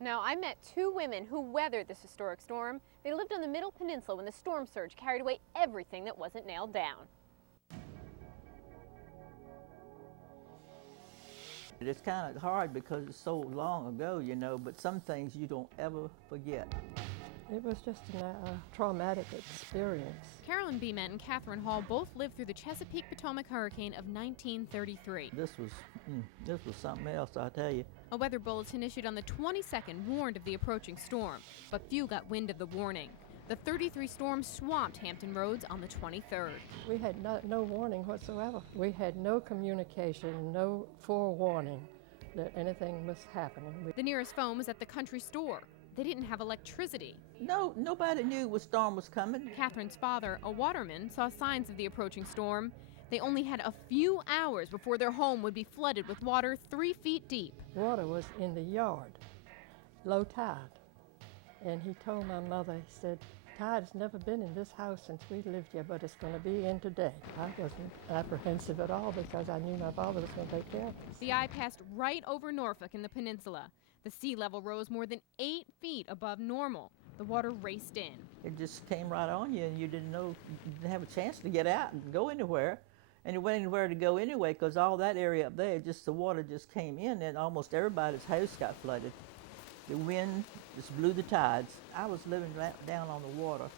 Now, I met two women who weathered this historic storm. They lived on the Middle Peninsula when the storm surge carried away everything that wasn't nailed down. It's kind of hard because it's so long ago, you know, but some things you don't ever forget. It was just a traumatic experience. Carolyn Beament and Catherine Hall both lived through the Chesapeake-Potomac hurricane of 1933. This was something else, I tell you. A weather bulletin issued on the 22nd warned of the approaching storm, but few got wind of the warning. The 33 storm swamped Hampton Roads on the 23rd. We had no warning whatsoever. We had no communication, no forewarning that anything was happening. The nearest phone was at the country store. They didn't have electricity. No, nobody knew what storm was coming. Catherine's father, a waterman, saw signs of the approaching storm. They only had a few hours before their home would be flooded with water 3 feet deep. Water was in the yard, low tide. And he told my mother, he said, "Tide's never been in this house since we lived here, but it's going to be in today." I wasn't apprehensive at all because I knew my father was going to take care of us. The eye passed right over Norfolk in the peninsula. The sea level rose more than 8 feet above normal. The water raced in. It just came right on you, and you didn't have a chance to get out and go anywhere. And you went anywhere to go anyway, because all that area up there, just the water just came in, and almost everybody's house got flooded. The wind just blew the tides. I was living right down on the water,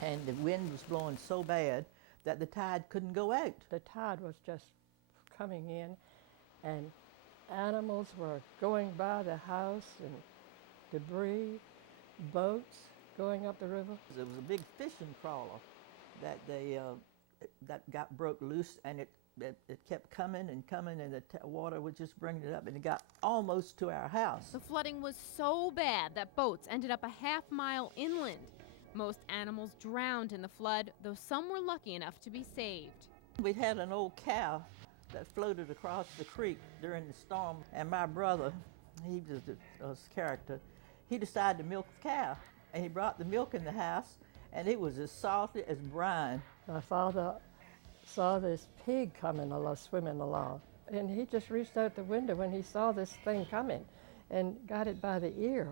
and the wind was blowing so bad that the tide couldn't go out. The tide was just coming in, and animals were going by the house, and debris, boats going up the river. There was a big fishing trawler that got broke loose, and it kept coming and coming, and the water was just bringing it up, and it got almost to our house. The flooding was so bad that boats ended up a half-mile inland. Most animals drowned in the flood, though some were lucky enough to be saved. We had an old cow that floated across the creek during the storm, and my brother, he was a character, he decided to milk the cow, and he brought the milk in the house, and it was as salty as brine. My father saw this pig coming along, swimming along, and he just reached out the window when he saw this thing coming and got it by the ear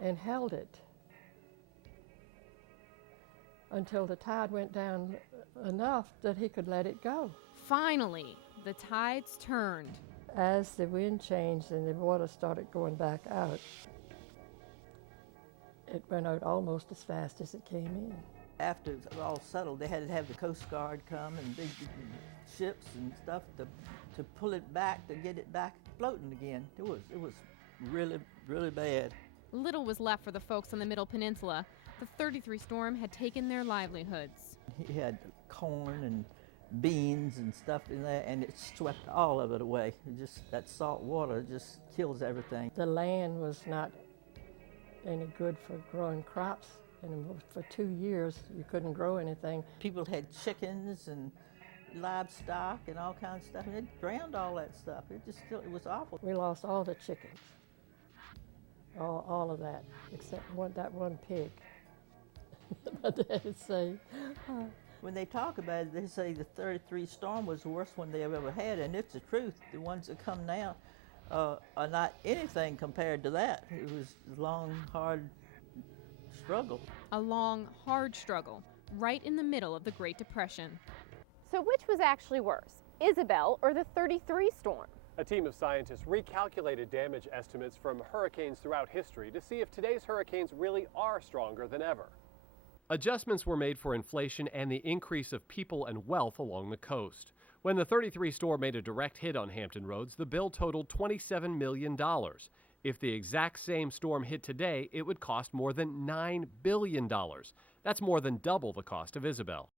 and held it until the tide went down enough that he could let it go. Finally, the tides turned. As the wind changed and the water started going back out, it went out almost as fast as it came in. After it was all settled, they had to have the Coast Guard come and big ships and stuff to pull it back, to get it back floating again. It was really, really bad. Little was left for the folks on the Middle Peninsula. The 33 storm had taken their livelihoods. He had corn and beans and stuff in there, and it swept all of it away. That salt water just kills everything. The land was not any good for growing crops, and for 2 years you couldn't grow anything. People had chickens and livestock and all kinds of stuff, and it drowned all that stuff. It was awful. We lost all the chickens, all of that, except that one pig. My dad would say. When they talk about it, they say the 33 storm was the worst one they have ever had, and it's the truth. The ones that come now are not anything compared to that. It was a long, hard struggle. A long, hard struggle, right in the middle of the Great Depression. So which was actually worse, Isabel or the 33 storm? A team of scientists recalculated damage estimates from hurricanes throughout history to see if today's hurricanes really are stronger than ever. Adjustments were made for inflation and the increase of people and wealth along the coast. When the 33 storm made a direct hit on Hampton Roads, the bill totaled $27 million. If the exact same storm hit today, it would cost more than $9 billion. That's more than double the cost of Isabel.